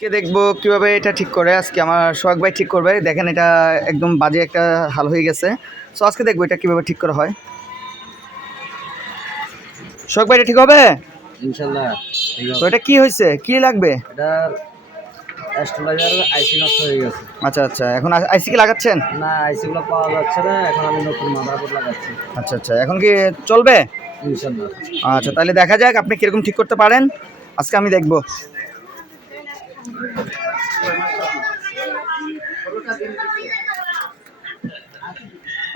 কে দেখবো কিভাবে এটা ঠিক করে। আজকে আমার সোহাগ ভাই ঠিক করবে। দেখেন এটা একদম বাজে একটা হাল হয়ে গেছে। সো আজকে দেখবো এটা কিভাবে ঠিক করা হয়। সোহাগ ভাই এটা ঠিক হবে? ইনশাল্লাহ ঠিক তো হবে। এটা কি হয়েছে, কি লাগবে? এটা অ্যাস্ট্রোলাইজার আইসি নষ্ট হয়ে গেছে। আচ্ছা আচ্ছা, এখন আইসি কি লাগাচ্ছেন? না, আইসি গুলো পাওয়া যাচ্ছে না, এখন আমি নতুন মাদারবোর্ড লাগাচ্ছি। আচ্ছা আচ্ছা, এখন কি চলবে? ইনশাল্লাহ। আচ্ছা তাহলে দেখা যাক আপনি কিরকম ঠিক করতে পারেন। আজকে আমি দেখবো।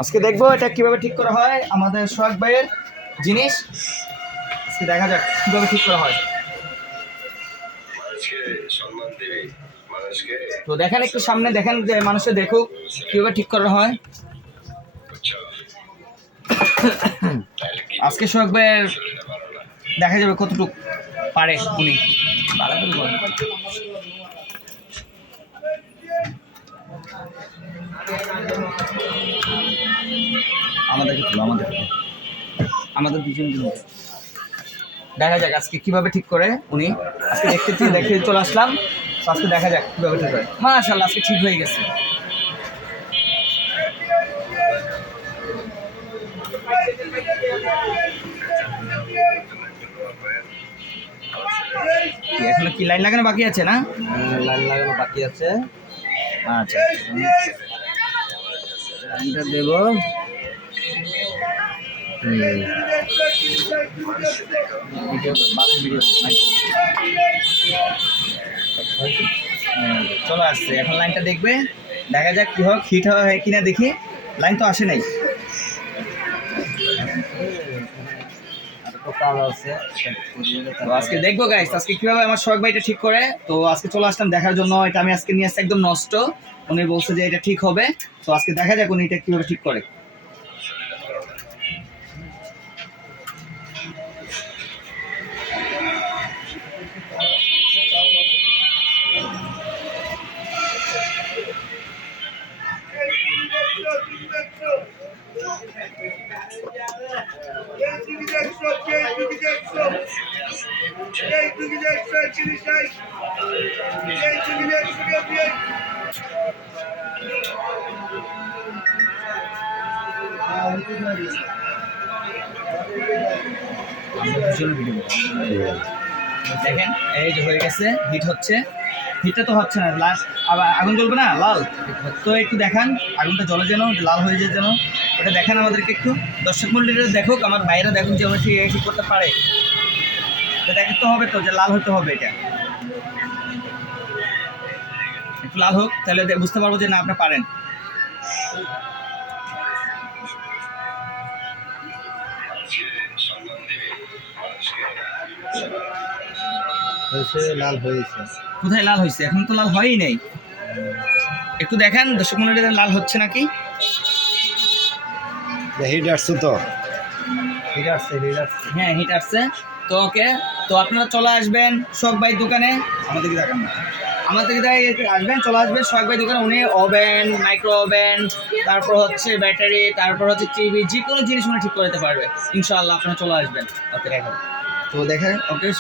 আজকে দেখবো এটা কিভাবে ঠিক করা হয় আমাদের সোহাগ ভাইয়ের জিনিস। আজকে দেখা যাক কিভাবে ঠিক করা হয়। তো দেখেন একটু সামনে দেখেন, যে মানুষে দেখুক কিভাবে ঠিক করা হয়। আজকে সোহাগ ভাইয়ের দেখা যাবে কতটুকু পারে উনি। আমাদের দুজন দেখা যাক আজকে কিভাবে ঠিক করে উনি। আজকে দেখতে চলে আসলাম। তো আজকে দেখা যাক কিভাবে ঠিক করে। মাশাআল্লাহ আজকে ঠিক হয়ে গেছে। এখনো কি লাইন লাগানো বাকি আছে না? লাইন লাগানো বাকি আছে। আচ্ছা লাইনটা দেব। চলে আসছে, এখন লাইনটা দেখবে। দেখা যাক কি হোক, হিট হয় কিনা দেখি। লাইন তো আসে নাই। তো আজকে দেখবো গাইস আজকে কিভাবে আমার সোহাগ ভাই এটা ঠিক করে। তো আজকে চলে আসলাম দেখার জন্য। এটা আমি আজকে নিয়ে আসছি একদম নষ্ট। উনি বলছে যে এটা ঠিক হবে। তো আজকে দেখা যাক উনি এটা কিভাবে ঠিক করে। দেখেন এই যে হয়ে গেছে, হিট হচ্ছে। হিটটা তো হচ্ছে না, লাস্ট আবার আগুন জ্বলবে না লাল। তো একটু দেখান আগুনটা জ্বলে যেন, লাল হয়ে যায় যেন। ওটা দেখান আমাদেরকে একটু। দর্শক মন্ডলীরা দেখুক, আমার ভাইরা দেখুন যে আমরা ঠিক করতে পারে। তো দেখাতে হবে তো যে লাল হতে হবে। এটা একটু লাল হোক, তাহলে বুঝতে পারবো যে না আপনি পারেন। লাল হয়েছে। কোথায় লাল হয়েছে? এখন তো লাল হয়ই নাই। একটু দেখান দর্শক মন্ডলীরা লাল হচ্ছে নাকি। হিট আসছে তো। হিট আসছে। হ্যাঁ হিট আসছে। তো ওকে, তো আপনারা চলে আসবেন সোহাগ ভাই দোকানে। আমাদেরকে দেখান না, আমাদেরকে আসবেন, চলে আসবেন সোহাগ ভাই দোকানে। উনি ওভেন, মাইক্রো ওভেন, তারপর হচ্ছে ব্যাটারি, তারপর হচ্ছে টিভি, যে কোনো জিনিস উনি ঠিক করে দিতে পারবে ইনশাআল্লাহ। আপনারা চলে আসবেন। ওকে দেখেন, তো দেখেন ওকে।